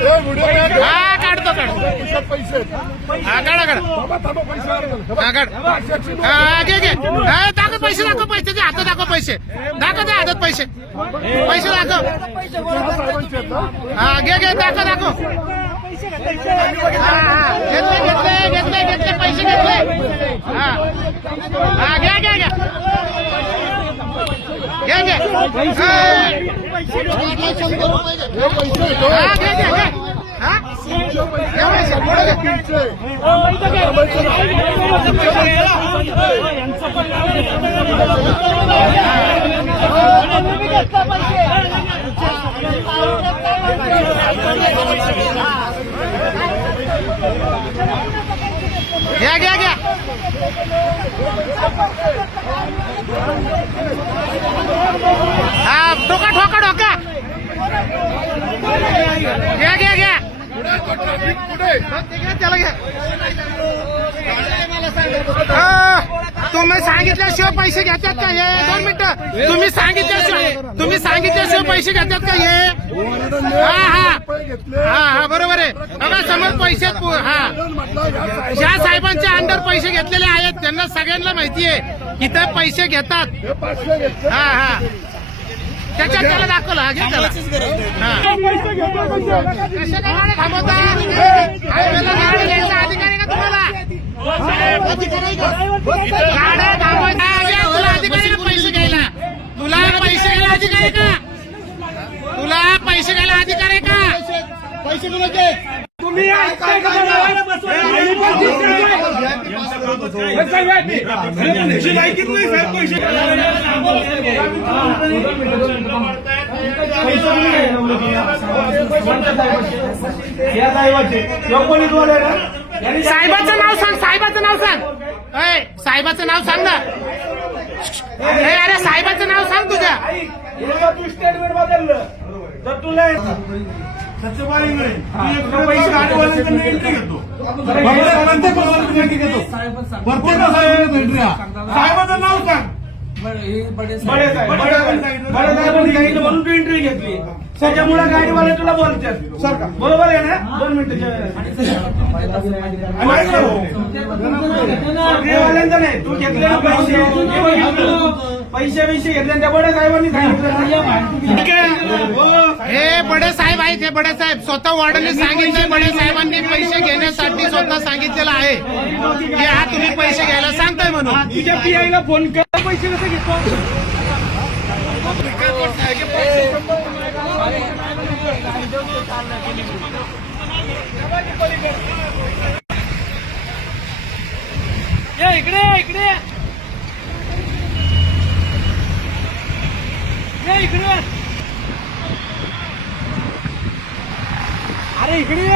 हा काढतो पैसे हा काढा काढा हा काढ हा घे घे दाखव पैसे दाखव पैसे दे हातात दाखव पैसे दाखव दे हातात पैसे पैसे दाखव हा घे घे दाखव दाखव घेतले घेतले घेतले घेतले पैसे घेतले हा हा घ्या घ्या घ्या घ्या घ्या घ्या घ्या घ्या हा ठोका ठोका ठोका घ्या घ्या घ्या त्याला घ्या तुम्ही सांगितल्याशिवाय पैसे घेतात का हे 2 मिनिटं तुम्ही सांगितल्याशिवाय पैसे घेतात का हे हा हा हा हा बरोबर आहे बघा समोर पैसे हा ज्या साहेबांच्या अंडर पैसे घेतलेले आहेत त्यांना सगळ्यांना माहिती आहे इथे पैसे घेतात हा हा त्याच्यात त्याला दाखवलं हा घे त्याला कसे काय थांबवता गाडी घ्यायचा अधिकारी का तुम्हाला गाड्या थांबवायचा तुला अधिकारी का पैसे घ्यायला तुला पैसे घ्यायला अधिकारी का तुला पैसे घ्यायला अधिकार आहे का पैसे कुणाचे तुम्ही साहेबाचं नाव सांग साहेबाचं नाव सांग साहेबाचं नाव सांग ना अरे साहेबाचं नाव सांग तुझ्या तू स्टेटमेंट बदललं तर तुला सचिवालय पैसे गाडीवाल्यांकडून एंट्री घेतो साहेबाचं नाव सांग बडे साहेबांनी सांगितलं म्हणून तू एंट्री घेतली त्याच्यामुळे गाडीवाले तुला बोलतात बरोबर आहे ना 2 मिनिटाच्या नाही तू घेतलेले पैसे घेतले त्या बडे साहेबांनी सांगितलं हे बडे साहेब आहेत हे बडे साहेब स्वतः वॉर्डनने सांगितलंय बडे साहेबांनी पैसे घेण्यासाठी स्वतः सांगितलेलं आहे की हा तुम्ही पैसे घ्यायला सांगताय म्हणून तुझ्या पीआयला फोन कर पैसे कसे घेतो इकडे इकडे इकडे अरे इकडे